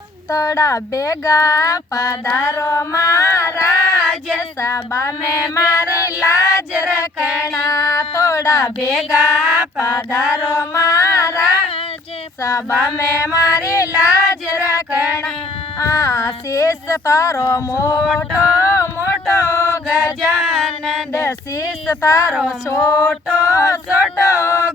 थोड़ा बेगा पधारो महाराज सभा में मारी लाज रखना। थोड़ा बेगा पधारो महाराज सभा में मारी लाज रखना। आशीष तारो मोटो मोटो गजानंद शीश तारो छोटो छोटो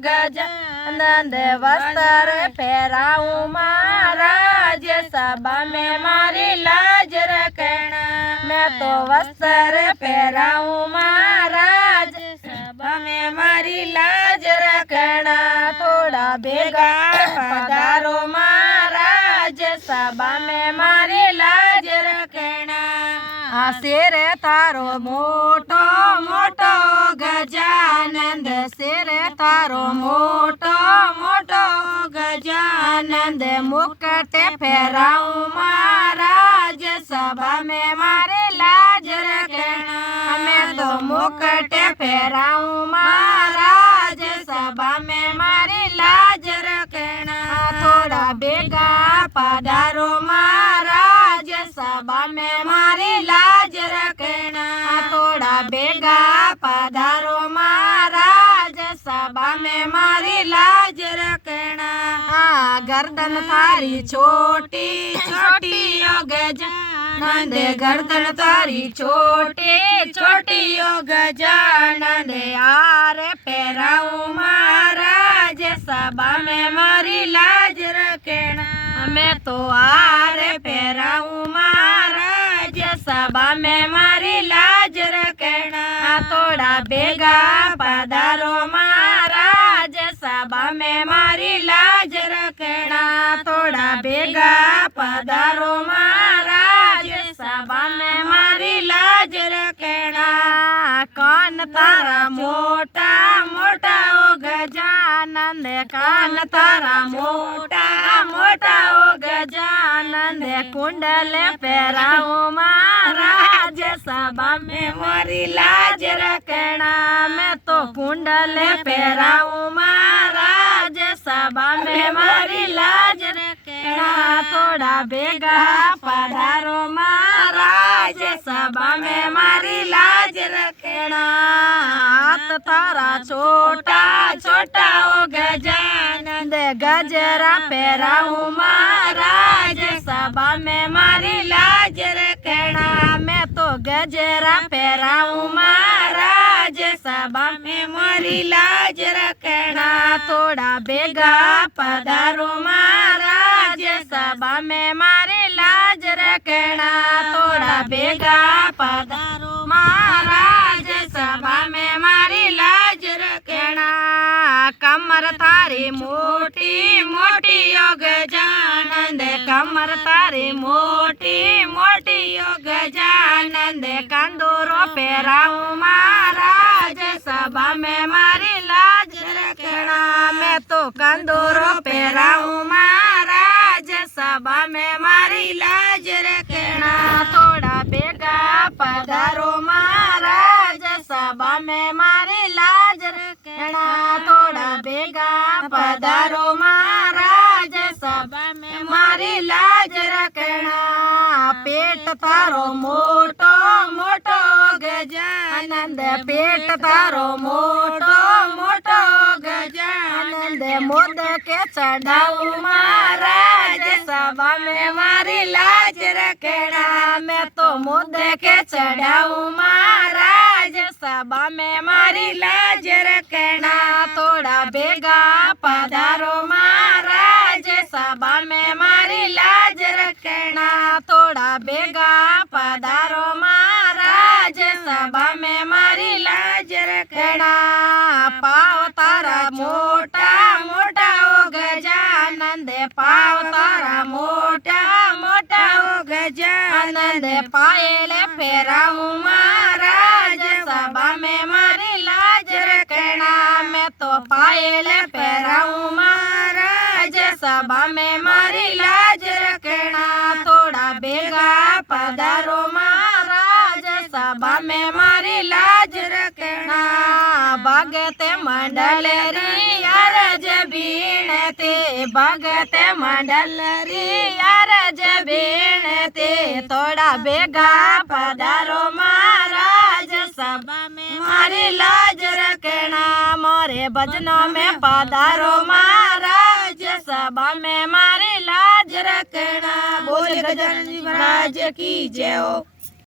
गजानंद वस्त्र पहराऊं महाराज सभा में मारी लाज रखना। मैं तो वस्त्र पहराऊं महाराज सभा में मारी लाज रखना। थोड़ा बेगा पधारो महाराज सभा में मारी लाज रखना। सिर तारो मोटो मोटो गजानंद सिर तारो मोटो मोटो गजानंद मुकुट पहराऊं महाराज सभा में मारे लाज रखना। मैं तो मुकुट पहराऊं महाराज सभा में मारी लाज रखना। थोड़ा बेगा पधारो महाराज सभा में मारी लाज रखना। थोड़ा बेगा पधारो महाराज सभा में मारी लाज रखना। गर्दन थारी छोटी छोटी ओ गजानंद गर्दन थारी छोटी छोटी ओ गजानंद हार पहराऊं महाराज सभा में मारी लाज रखना। मैं तो हार पहराऊं महाराज सभा में मारी लाज रखना। थोड़ा बेगा पधारो महाराज सभा में मारी लाज रखना। थोड़ा बेगा पधारो महाराज सभा में मारी लाज रखना। कान तारा मोटा मोटा ओ गजानंद कान तारा मोटा मोटा ओ गजानंद कुंडल पहराऊं महाराज सभा में मारी लाज रखना। मैं तो कुंडल पहराऊं महाराज सभा में मारी लाज रखना। थोड़ा बेगा पधारो महाराज सभा में मारी लाज रखना। हाथ तारा छोटा छोटा ओ गजानंद गजरा पहराऊं महाराज सभा में मारी लाज रखना। मैं तो गजरा पहराऊं महाराज सभा में मारी लाज रखना। थोड़ा बेगा पधारो महाराज सभा में मारी लाज रखना। थोड़ा बेगा पधारो महाराज सभा में मारी लाज रखना। कमर तारी मोटी मोटी ओ गजानंद कमर तारी मोटी मोटी ओ गजानंद कंदूरो पहराऊं महाराज सभा में मारी लाज रखना। मैं तो कंदूरो पहराऊं महाराज सभा में मारी लाज रखना। थोड़ा बेगा पधारो महाराज सभा में मारी लाज रखना। थोड़ा बेगा पधारो महाराज सभा में मारी लाज रखना। पेट तारो मोटो मोटो गजानंद पेट तारो मोटो मोटो गजानंद मोद के चढ़ाऊं महाराज सभा में मारी लाज रखना। मैं तो मोद के चढ़ाऊं महाराज सभा में मारी लाज रखना। थोड़ा बेगा पधारो महाराज सभा में मारी लाज रखना। थोड़ा बेगा पधारो महाराज सभा में मारी लाज रखना। पाव तारा मोटा मोटा ओ गजानंद पाव तारा मोटा मोटा ओ गजानंद पायल पहराऊं महाराज सभा में मारी लाज रखना। मैं तो पायल पहराऊं महाराज सभा में मारी लाज रखना। थोड़ा बेगा पधारो महाराज सभा में मारी लाज रखना। भगत मंडल री अरज बीनते भगत मंडल री अरज बीनते थोड़ा बेगा पधारो महाराज सभा में मारी लाज रखना मोरे भजनों में पधारो महाराज सभा में मारी लाज रखना। बोल गजानन जी महाराज की जय हो।